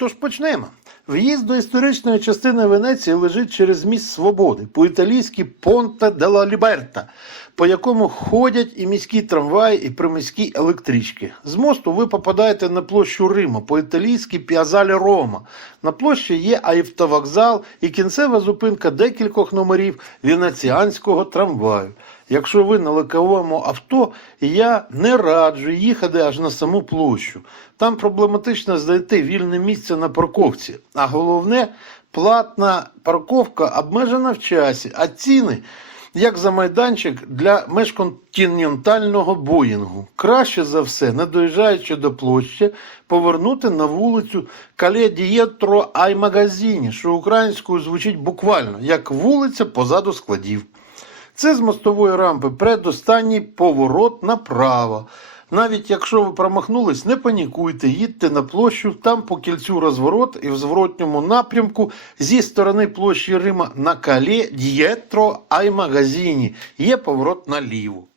Тож почнемо. В'їзд до історичної частини Венеції лежить через міст Свободи, по-італійськи Понте делла Ліберта, по якому ходять і міські трамваї, і приміські електрички. З мосту ви попадаєте на площу Рима, по-італійськи Піазале Рома. На площі є автовокзал і кінцева зупинка декількох номерів венеціанського трамваю. Якщо ви на легковому авто, я не раджу їхати аж на саму площу. Там проблематично знайти вільне місце на парковці. А головне, платна парковка обмежена в часі, а ціни як за майданчик для межконтинентального боїнгу. Краще за все, не доїжджаючи до площі, повернути на вулицю Кале Дієтро Ай Магазині, що українською звучить буквально як вулиця позаду складів. Це з мостової рампи предостанній поворот направо. Навіть якщо ви промахнулись, не панікуйте, їдьте на площу, там по кільцю розворот і в зворотньому напрямку зі сторони площі Рима на кале Дієтро Ай Магазині є поворот наліво.